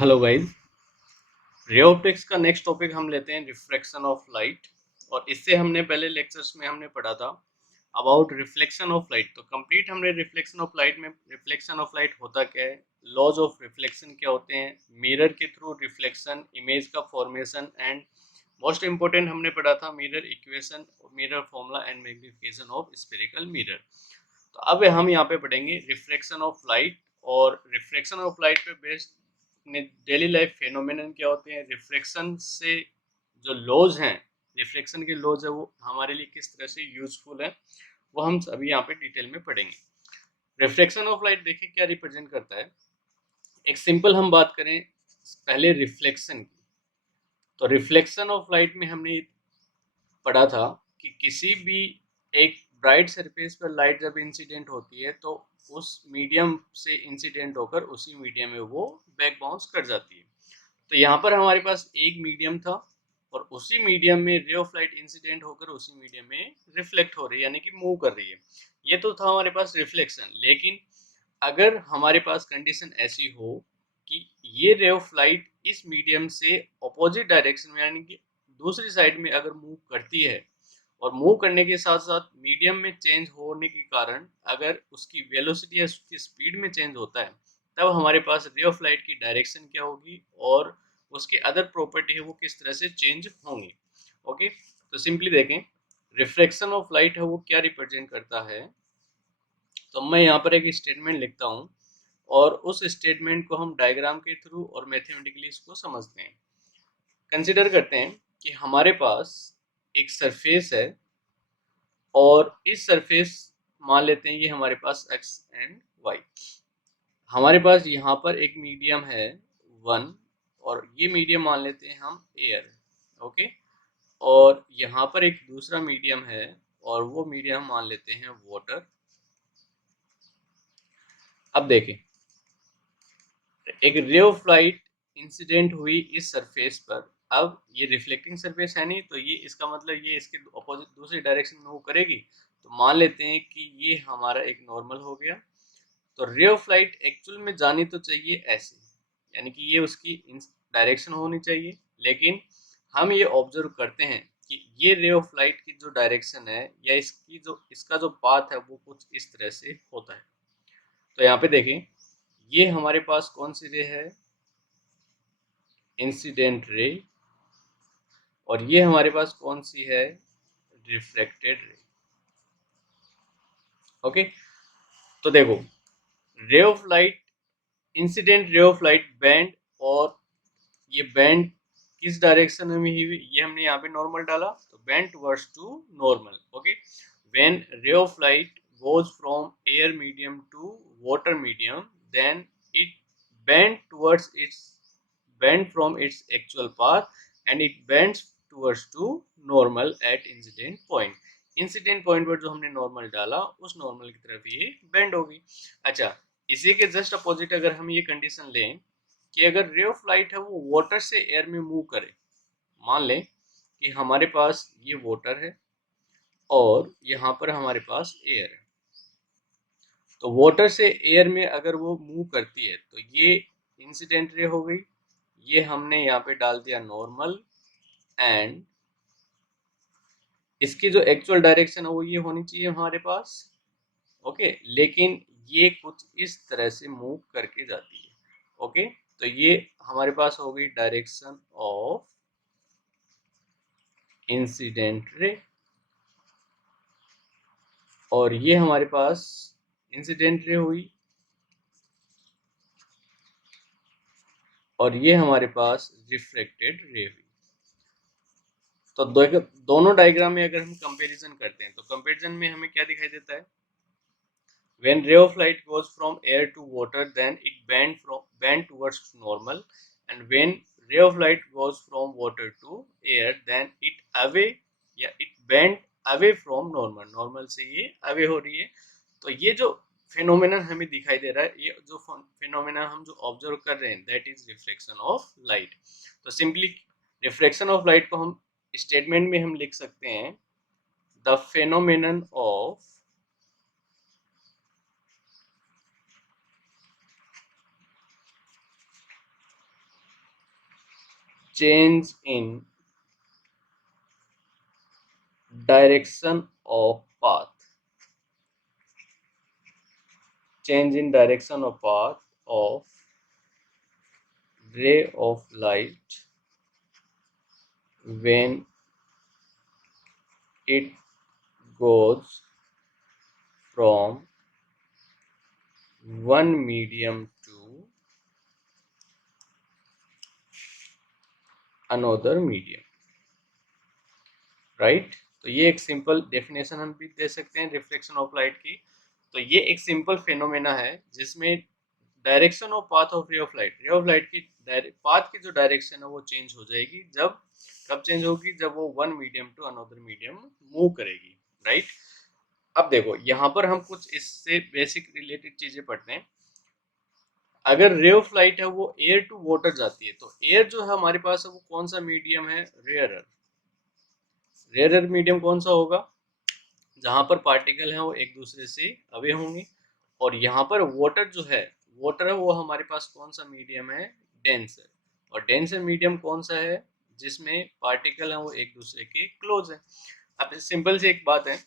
Hello guys. Ray optics का next topic हम लेते हैं रिफ्लेक्शन ऑफ लाइट। और इससे हमने पहले लेक्चर्स में हमने पढ़ा था अबाउट रिफ्लेक्शन ऑफ लाइट। तो कंप्लीट हमने रिफ्लेक्शन ऑफ लाइट में रिफ्लेक्शन ऑफ लाइट होता क्या है, लॉज ऑफ रिफ्लेक्शन क्या होते हैं, मिरर के थ्रू रिफ्लेक्शन, इमेज का फॉर्मेशन एंड मोस्ट इंपॉर्टेंट हमने पढ़ा था mirror equation, mirror formula and magnification of spherical mirror. तो अब हम यहाँ पे पढ़ेंगे रिफ्लेक्शन ऑफ लाइट। और रिफ्लेक्शन ऑफ लाइट पे बेस्ड अपने डेली लाइफ फेनोमेनन क्या होते हैं, रिफ्लेक्शन से जो लॉज हैं, रिफ्लेक्शन के लॉज है वो हमारे लिए किस तरह से यूजफुल है, वो हम अभी यहाँ पे डिटेल में पढ़ेंगे। रिफ्लेक्शन ऑफ लाइट देखिए क्या रिप्रेजेंट करता है। एक सिंपल हम बात करें पहले रिफ्लेक्शन की, तो रिफ्लेक्शन ऑफ लाइट में हमने पढ़ा था कि किसी भी एक ब्राइट सरफेस पर लाइट जब इंसिडेंट होती है तो उस मीडियम से इंसिडेंट होकर उसी मीडियम में वो बैक बाउंस कर जाती है। तो यहाँ पर हमारे पास एक मीडियम था और उसी मीडियम में रे ऑफ लाइट इंसिडेंट होकर उसी मीडियम में रिफ्लेक्ट हो रही है, यानी कि मूव कर रही है। ये तो था हमारे पास रिफ्लेक्शन। लेकिन अगर हमारे पास कंडीशन ऐसी हो कि ये रे ऑफ लाइट इस मीडियम से अपोजिट डायरेक्शन में यानी कि दूसरी साइड में अगर मूव करती है और मूव करने के साथ साथ मीडियम में चेंज होने के कारण अगर उसकी वेलोसिटी या उसकी स्पीड में चेंज होता है, तब हमारे पास रे ऑफ लाइट की डायरेक्शन क्या होगी और उसके अदर प्रॉपर्टी है वो किस तरह से चेंज होंगी। ओके, तो सिंपली देखें रिफ्लेक्शन ऑफ लाइट है वो क्या रिप्रेजेंट करता है। तो मैं यहाँ पर एक स्टेटमेंट लिखता हूँ और उस स्टेटमेंट को हम डायग्राम के थ्रू और मैथमेटिकली इसको समझते हैं। कंसिडर करते हैं कि हमारे पास एक सरफेस है और इस सरफेस मान लेते हैं ये हमारे पास x एंड y। हमारे पास यहाँ पर एक मीडियम है 1 और ये मीडियम मान लेते हैं हम एयर। ओके, और यहाँ पर एक दूसरा मीडियम है और वो मीडियम मान लेते हैं वाटर। अब देखें एक रे ऑफ लाइट इंसिडेंट हुई इस सरफेस पर। अब ये रिफ्लेक्टिंग सरफेस है नहीं, तो ये इसका मतलब ये इसके अपोजिट दूसरी डायरेक्शन में मूव करेगी। तो मान लेते हैं कि ये हमारा एक नॉर्मल हो गया। तो रे ऑफ लाइट एक्चुअल में जानी तो चाहिए ऐसे, यानी कि ये उसकी डायरेक्शन होनी चाहिए। लेकिन हम ये ऑब्जर्व करते हैं कि ये रे ऑफ लाइट की जो डायरेक्शन है या इसका जो पाथ है वो कुछ इस तरह से होता है। तो यहाँ पे देखें ये हमारे पास कौन सी रे है, इंसिडेंट रे, और ये हमारे पास कौन सी है, रिफ्लेक्टेड रे। ओके, तो देखो रे of light, incident ray of light band, और ये बैंड किस डायरेक्शन में हुई, ये हमने यहाँ पे नॉर्मल डाला तो bend towards to normal. Okay, when ray of light goes from air medium to water medium then it bend from its actual path and it bends towards to normal at incident point। Incident point पर जो हमने normal डाला उस normal की तरफ ये bend होगी। अच्छा, इसी के जस्ट अपोजिट अगर हम ये कंडीशन लें कि अगर रे ऑफ लाइट है वो वाटर से एयर में मूव करे, मान लें कि हमारे पास ये वाटर है और यहाँ पर हमारे पास एयर है। तो वाटर से एयर में अगर वो मूव करती है तो ये इंसिडेंट रे हो गई। ये हमने यहाँ पे डाल दिया नॉर्मल एंड इसकी जो एक्चुअल डायरेक्शन है वो ये होनी चाहिए हमारे पास। ओके, लेकिन ये कुछ इस तरह से मूव करके जाती है। ओके, तो ये हमारे पास हो गई डायरेक्शन ऑफ इंसिडेंट रे और ये हमारे पास इंसिडेंट रे हुई और ये हमारे पास रिफ्लेक्टेड रे हुई। तो दोनों डायग्राम में अगर हम कंपैरिजन करते हैं तो कंपैरिजन में हमें क्या दिखाई देता है, when ray of light goes from air to water then it bend towards normal, and when ray of light goes from water to air then it bend away from normal से ये away हो रही है। तो ये जो phenomenon हमें दिखाई दे रहा है, ये जो फिनोमेनन हम जो ऑब्जर्व कर रहे हैं that is reflection of light. तो सिंपली रिफ्लेक्शन ऑफ लाइट को हम स्टेटमेंट में हम लिख सकते हैं the phenomenon of change in direction of path, change in direction of path of ray of light when it goes from one medium to another medium, right. तो ये एक सिंपल डेफिनेशन हम भी दे सकते हैं रिफ्लेक्शन ऑफ लाइट की। तो ये एक सिंपल फिनोमेना है जिसमें डायरेक्शन ऑफ पाथ ऑफ रे ऑफ लाइट की पाथ की जो डायरेक्शन है वो चेंज हो जाएगी। जब कब चेंज होगी? जब वो one medium to another medium move करेगी, राइट। अब देखो यहाँ पर हम कुछ इससे बेसिक रिलेटेड चीजें पढ़ते हैं। अगर रे ऑफ लाइट है वो एयर टू वाटर जाती है, तो एयर जो है हमारे पास है वो कौन सा मीडियम है? रेयरर। रेयरर मीडियम कौन सा होगा? जहां पर पार्टिकल हैं वो एक दूसरे से अवे होंगे। और यहाँ पर वाटर है वो हमारे पास कौन सा मीडियम है? डेंसर। और डेंसर मीडियम कौन सा है? जिसमें पार्टिकल हैं वो एक दूसरे के क्लोज है। अब सिंपल सी एक बात है,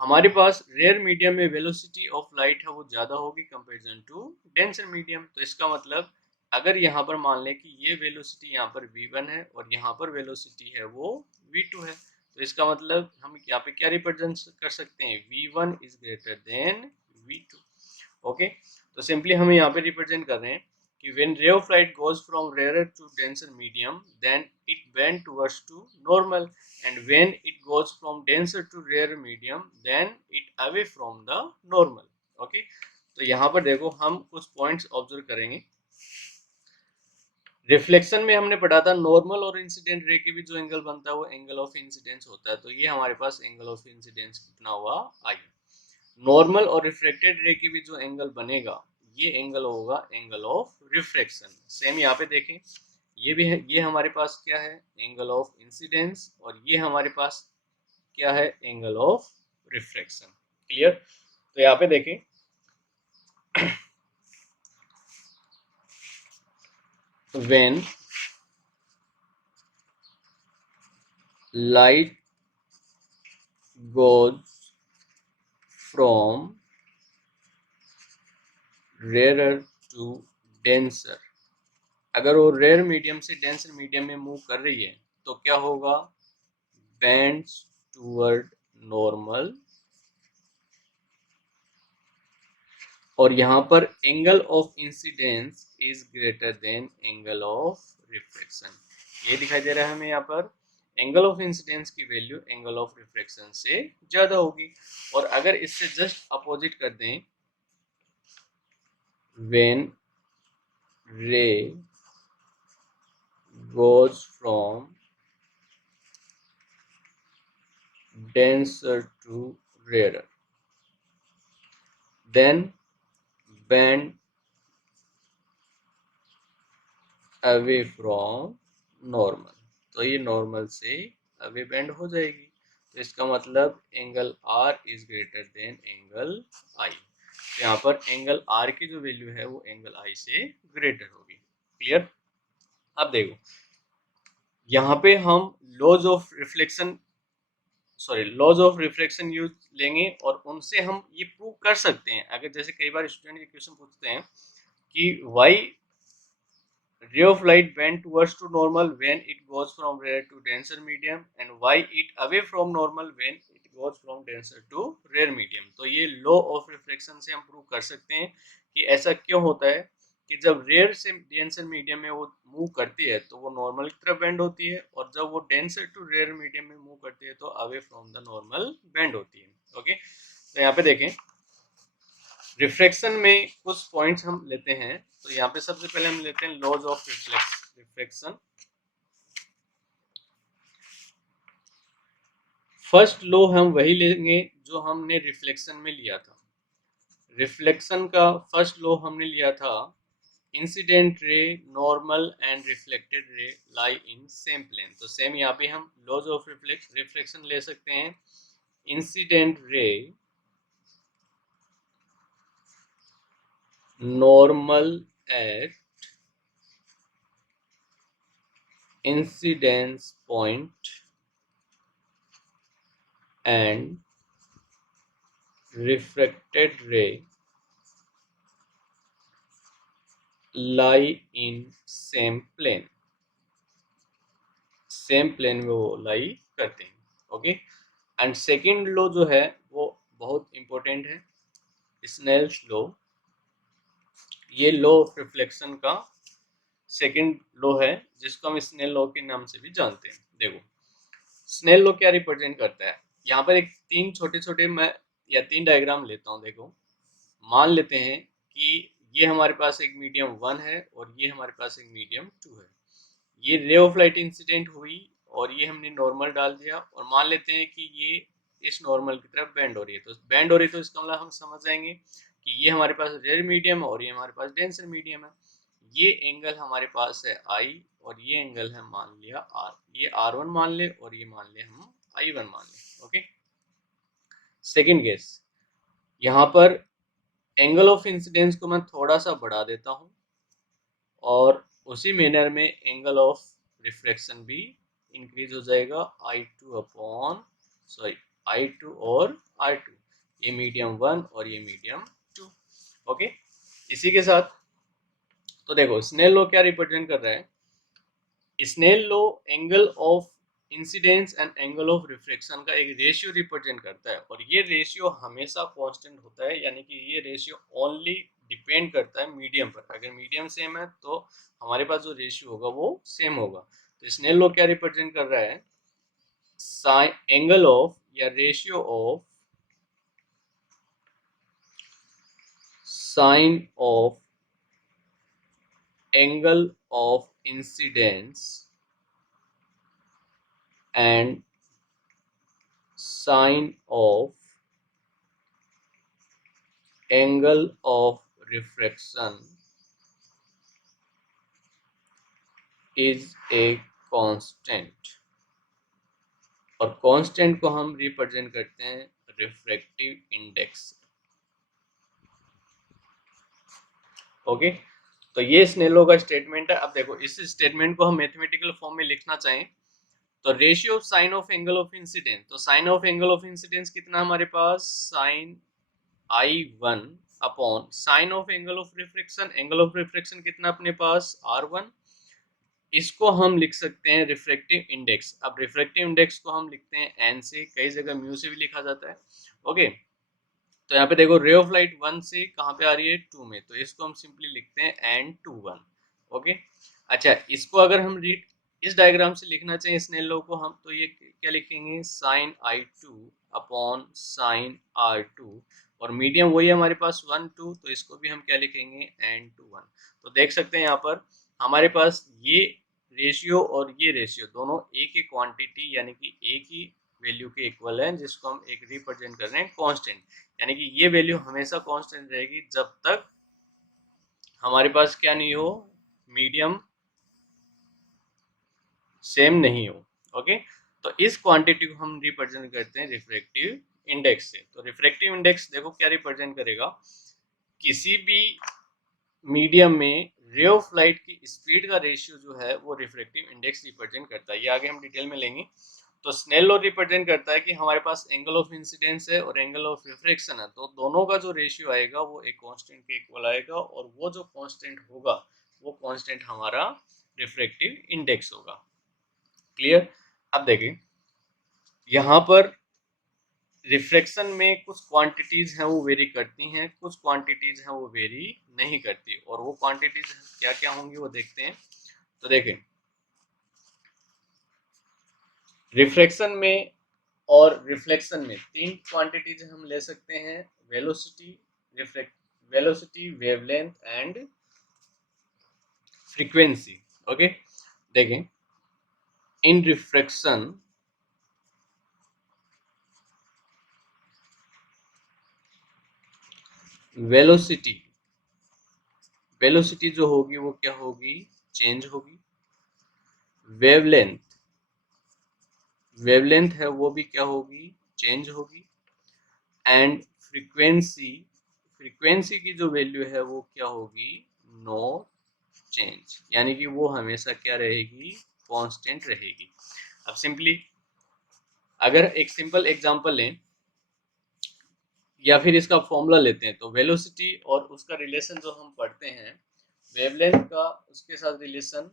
हमारे पास रेयर मीडियम में वेलोसिटी ऑफ लाइट है वो ज़्यादा होगी कंपेरिजन टू डेंसर मीडियम। तो इसका मतलब अगर यहाँ पर मान लें कि ये वेलोसिटी यहाँ पर v1 है और यहाँ पर वेलोसिटी है वो v2 है, तो इसका मतलब हम यहाँ पे क्या रिप्रेजेंट कर सकते हैं? v1 is greater then v2। Okay, तो सिंपली हम यहाँ पे रिप्रेजेंट कर रहे हैं कि when ray of light goes from rarer to denser medium then it bend towards to normal, and when it goes from denser to rarer medium then it away from the normal। Okay, तो यहाँ पर देखो हम कुछ points observe करेंगे। Reflection में हमने पढ़ा था नॉर्मल और इंसिडेंट रे के भी जो एंगल बनता है वो एंगल ऑफ इंसिडेंस होता है। तो ये हमारे पास एंगल ऑफ इंसिडेंस कितना हुआ? आई। नॉर्मल और रिफ्लेक्टेड रे की भी जो एंगल बनेगा ये एंगल होगा एंगल ऑफ रिफ्लेक्शन। सेम यहाँ पे देखें, ये भी है, ये हमारे पास क्या है? Angle of incidence. और ये हमारे पास क्या है? Angle of reflection. क्लियर? तो यहाँ पे देखें when light goes from rarer to denser, अगर वो रेयर मीडियम से डेंसर मीडियम में मूव कर रही है तो क्या होगा? Bends toward normal. और यहाँ पर angle of incidence is greater than angle of reflection. ये दिखाई दे रहा है हमें यहाँ पर एंगल ऑफ इंसिडेंस की वैल्यू एंगल ऑफ रिफ्लेक्शन से ज्यादा होगी। और अगर इससे जस्ट अपोजिट कर दें, व्हेन रे goes from denser to rarer then bend away from normal, तो ये नॉर्मल से अवे बेंड हो जाएगी। तो इसका मतलब angle R is greater than angle I। यहाँ पर एंगल R की जो वैल्यू है वो एंगल I से ग्रेटर होगी। क्लियर? अब देखो यहाँ पे हम लॉज ऑफ रिफ्लेक्शन यूज लेंगे और उनसे हम ये प्रूव कर सकते हैं। अगर जैसे कई बार स्टूडेंट ये क्वेश्चन पूछते हैं कि Y ray of light bend towards to normal when it goes from rare to denser medium and why it away from normal when it goes from denser to rare medium। तो ये law of reflection से हम prove कर सकते हैं कि ऐसा क्यों होता है कि जब रेयर से डेंसर मीडियम में वो मूव करती है तो वो नॉर्मल की तरफ बेंड होती है, और जब वो डेंसर टू रेयर मीडियम में मूव करती है तो away from the normal bend होती है। ओके, तो यहाँ पे देखें रिफ्लेक्शन में कुछ पॉइंट्स हम लेते हैं। तो यहाँ पे सबसे पहले हम लेते हैं laws of reflection. First law हम वही लेंगे जो हमने रिफ्लेक्शन में लिया था। रिफ्लेक्शन का फर्स्ट लॉ हमने लिया था incident ray, normal and reflected ray lie in same plane. तो सेम यहाँ पे हम लॉज ऑफ रिफ्लेक्शन ले सकते हैं। Incident ray normal at incidence point and refracted ray lie in same plane, same plane में वो लाई करते हैं. ओके. एंड सेकेंड लॉ जो है वो बहुत इंपॉर्टेंट है, स्नेल्स लॉ. ये लॉ ऑफ रिफ्लेक्शन का सेकेंड लॉ है, जिसको हम स्नेल लॉ के नाम से भी जानते हैं. देखो स्नेल लॉ क्या रिप्रेजेंट करता है. यहाँ पर एक तीन छोटे छोटे मैं या तीन डायग्राम लेता हूँ. देखो मान लेते हैं कि ये हमारे पास एक मीडियम 1 है और ये हमारे पास एक मीडियम 2 है. ये रे ऑफ लाइट इंसिडेंट हुई और ये हमने नॉर्मल डाल दिया, और मान लेते हैं कि ये इस नॉर्मल की तरफ बेंड हो रही है. तो बेंड हो रही है तो इसका मतलब हम समझ जाएंगे कि ये हमारे पास रेयर मीडियम है और ये हमारे पास डेंसर मीडियम है. ये एंगल हमारे पास है आई और ये एंगल है मान लिया आर. ये R1 मान ले और ये मान ले हम I1 मान ले. ओके. सेकेंड केस, यहाँ पर एंगल ऑफ इंसिडेंस को मैं थोड़ा सा बढ़ा देता हूँ और उसी मैनर में एंगल ऑफ रिफ्लेक्शन भी इंक्रीज हो जाएगा. I2 और R2, ये मीडियम 1 और ये मीडियम 2. ओके. इसी के साथ तो देखो स्नेल लॉ क्या रिप्रेजेंट कर रहा है. Snell law angle of incidence and angle of reflection का एक रेशियो रिप्रेजेंट करता है, और ये रेशियो हमेशा कांस्टेंट होता है, यानी कि ये रेशियो ओनली डिपेंड करता है मीडियम पर. अगर मीडियम सेम है तो हमारे पास जो रेशियो होगा वो सेम होगा. तो स्नेल लॉ क्या रिप्रेजेंट कर रहा है, साइन एंगल ऑफ या ratio of sine of angle of incidence and sine of angle of refraction is a constant. और कांस्टेंट को हम रिप्रेजेंट करते हैं रिफ्रैक्टिव इंडेक्स. ओके. तो ये स्नेलो का स्टेटमेंट है. अब देखो इस स्टेटमेंट को हम मैथमेटिकल फॉर्म में लिखना चाहें तो ratio of sine of angle of incidence. तो sine of angle of incidence कितना हमारे पास, sine I1 upon sine of angle of reflection. Angle of reflection कितना अपने पास, R1. इसको हम लिख सकते हैं रिफ्रैक्टिव इंडेक्स. अब रिफ्रैक्टिव इंडेक्स को हम लिखते हैं एन से, कई जगह म्यू से भी लिखा जाता है. ओके. तो यहाँ पे देखो रे ऑफ लाइट 1 से कहाँ पे आ रही है, 2 में, तो इसको हम सिंपली लिखते हैं N21. ओके. अच्छा, इसको अगर हम इस डायग्राम से लिखना चाहिए स्नेल लॉ को हम, तो ये क्या लिखेंगे, sign I2 upon sine R2, और मीडियम वही हमारे पास 1 2, तो इसको भी हम क्या लिखेंगे, N21. तो देख सकते हैं यहाँ पर हमारे पास ये रेशियो और ये रेशियो दोनों एक ही क्वांटिटी यानी कि एक ही वैल्यू के इक्वल है, जिसको हम एक रिप्रेजेंट कर रहे हैं कांस्टेंट. यानी कि ये वैल्यू हमेशा कांस्टेंट रहेगी जब तक हमारे पास क्या नहीं हो, मीडियम सेम नहीं हो. ओके. तो इस क्वांटिटी को हम रिप्रेजेंट करते हैं रिफ्रैक्टिव इंडेक्स से. तो रिफ्रैक्टिव इंडेक्स देखो क्या रिप्रेजेंट करेगा, किसी भी मीडियम में रे ऑफ लाइट की स्पीड का रेशियो जो है वो रिफ्रैक्टिव इंडेक्स रिप्रेजेंट करता है. ये आगे हम डिटेल में लेंगे. तो स्नेल लॉ रिप्रेजेंट करता है कि हमारे पास एंगल ऑफ इंसिडेंस है और एंगल ऑफ रिफ्लेक्शन है, तो दोनों का जो रेशियो आएगा वो एक कांस्टेंट के इक्वल आएगा, और वो जो कांस्टेंट होगा वो कांस्टेंट हमारा रिफ्रैक्टिव इंडेक्स होगा. क्लियर. अब देखिए यहाँ पर रिफ्लेक्शन में कुछ क्वांटिटीज हैं वो वेरी करती हैं, कुछ क्वांटिटीज हैं वो वेरी नहीं करती, और वो क्वांटिटीज क्या क्या होंगी वो देखते हैं. तो देखें रिफ्लेक्शन में और रिफ्लेक्शन में तीन क्वांटिटीज हम ले सकते हैं, velocity, velocity, wavelength and frequency. Okay. देखें इन रिफ्लेक्शन वेलोसिटी वेलोसिटी जो होगी वो क्या होगी, चेंज होगी. वेवलेंथ वेवलेंथ है वो भी क्या होगी, चेंज होगी. एंड फ्रीक्वेंसी की जो वैल्यू है वो क्या होगी, नो चेंज, यानी कि वो हमेशा क्या रहेगी, कांस्टेंट रहेगी। अब सिंपली अगर एक सिंपल एग्जांपल लें या फिर इसका फॉर्मूला लेते हैं, तो वेलोसिटी और उसका रिलेशन जो हम पढ़ते हैं वेवलेंथ का, उसके साथ रिलेशन,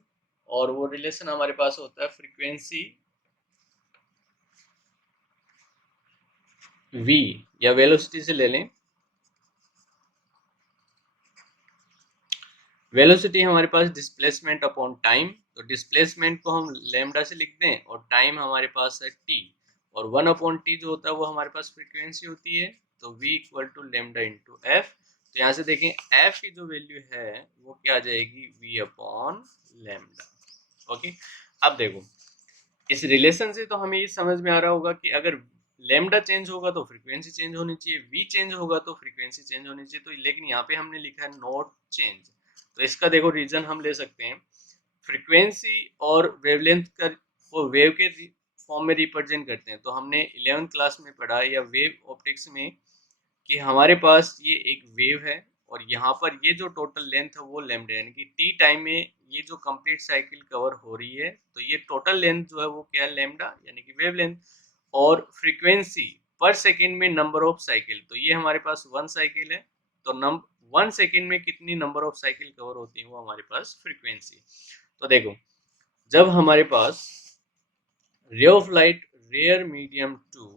और वो रिलेशन हमारे पास होता है फ्रीक्वेंसी v, या वेलोसिटी से ले लें। वेलोसिटी हमारे पास डिस्प्लेसमेंट अपॉन टाइम, तो डिस्प्लेसमेंट को हम लैम्डा से लिख दें और टाइम हमारे पास है t, और 1/t जो होता है वो हमारे पास फ्रीक्वेंसी होती है, तो v equal to lambda into F. तो यहाँ से देखें f की जो वैल्यू है वो क्या आ जाएगी, v अपॉन लैम्डा। ओके, अब देखो इस रिलेशन से तो हमें ये समझ में आ रहा होगा कि अगर लैम्डा चेंज होगा तो फ्रीक्वेंसी चेंज होनी चाहिए, v चेंज होगा तो फ्रीक्वेंसी चेंज होनी चाहिए। तो लेकिन यहाँ पे हमने लिखा है नॉट चेंज, तो इसका देखो रीजन हम ले सकते हैं, फ्रीक्वेंसी और वेवलेंथ का वो वेव के फॉर्म में रिप्रेजेंट करते हैं। तो हमने 11th क्लास में पढ़ा या वेव ऑप्टिक्स में कि हमारे पास ये एक वेव है और यहाँ पर ये जो टोटल लेंथ है वो लैम्डा, यानी कि टी टाइम में ये जो कंप्लीट साइकिल कवर हो रही है, तो ये टोटल लेंथ जो है वो क्या है, लैम्डा, यानी कि वेव लेंथ। और फ्रीक्वेंसी पर सेकेंड में नंबर ऑफ साइकिल, तो ये हमारे पास 1 साइकिल है, तो 1 सेकेंड में कितनी नंबर ऑफ साइकिल कवर होती है वो हमारे पास फ्रीक्वेंसी। तो देखो जब हमारे पास ray of light rare medium to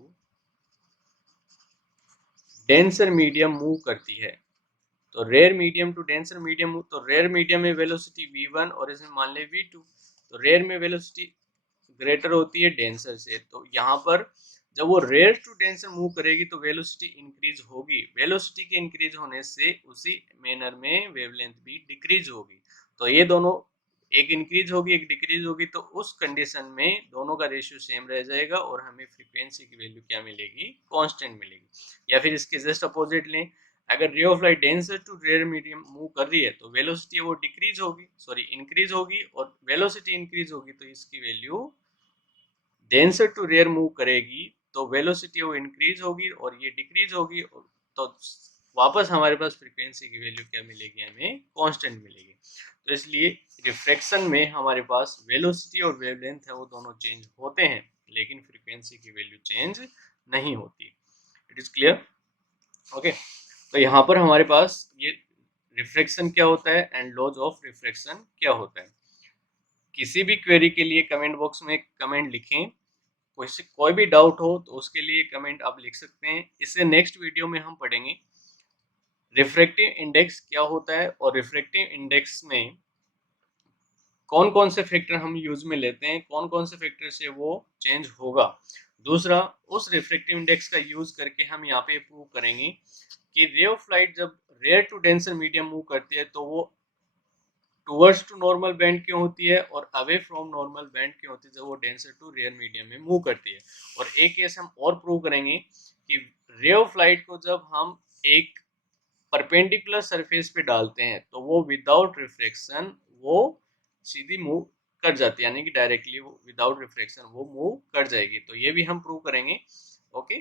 denser medium move करती है, तो rare medium to denser medium, तो रेयर मीडियम में वेलोसिटी v1 और इसमें मान ले v2, तो रेयर में वेलोसिटी ग्रेटर होती है डेंसर से, तो यहाँ पर जब वो रेयर टू डेंसर मूव करेगी तो वेलोसिटी इंक्रीज होगी, वेलोसिटी के इंक्रीज होने से उसी मैनर में वेवलेंथ भी डिक्रीज होगी। तो ये दोनों एक इंक्रीज होगी एक डिक्रीज होगी, तो उस कंडीशन में दोनों का रेशियो सेम रह जाएगा और हमें फ्रीक्वेंसी की वैल्यू क्या मिलेगी, कांस्टेंट मिलेगी। या फिर इसके जस्ट अपोजिट लें, अगर ray of light denser to rare medium move कर रही है तो वेलोसिटी वो डिक्रीज होगी, सॉरी इंक्रीज होगी, और वेलोसिटी इंक्रीज होगी तो इसकी value denser to rare move करेगी तो वेलोसिटी वो इंक्रीज होगी और ये डिक्रीज होगी, तो वापस हमारे पास फ्रीक्वेंसी की वैल्यू क्या मिलेगी, हमें कांस्टेंट मिलेगी। तो इसलिए रिफ्रैक्शन में हमारे पास वेलोसिटी और वेवलेंथ है वो दोनों चेंज होते हैं, लेकिन फ्रीक्वेंसी की वैल्यू चेंज नहीं होती। It is clear? ओके, तो यहाँ पर हमारे पास ये रिफ्रैक्शन क्या होता है एंड लॉज ऑफ रिफ्रैक्शन क्या होता है। किसी भी क्वेरी के लिए कमेंट बॉक्स में कमेंट लिखें, कोई भी डाउट हो तो उसके लिए कमेंट आप लिख सकते हैं। इससे नेक्स्ट वीडियो में हम पढ़ेंगे रिफ्रैक्टिव इंडेक्स क्या होता है और रिफ्रैक्टिव इंडेक्स में कौन कौन से फैक्टर हम यूज में लेते हैं, कौन कौन से फैक्टर से वो चेंज होगा। दूसरा, उस रिफ्रैक्टिव इंडेक्स का यूज करके हम यहाँ पे प्रूव करेंगे कि रे ऑफ लाइट जब rare to denser medium move करती है तो वो टूवर्ड्स टू नॉर्मल बैंड क्यों होती है और अवे फ्रॉम नॉर्मल बैंड क्यों होती है जब वो डेंसर टू रेयर मीडियम में मूव करती है। और एक केस हम और प्रूव करेंगे कि रे ऑफ लाइट को जब हम एक परपेंडिकुलर सरफेस पे डालते हैं तो वो विदाउट रिफ्लेक्शन वो सीधी मूव कर जाती है, यानी कि डायरेक्टली वो विदाउट रिफ्लेक्शन वो मूव कर जाएगी। तो ये भी हम प्रूव करेंगे। ओके।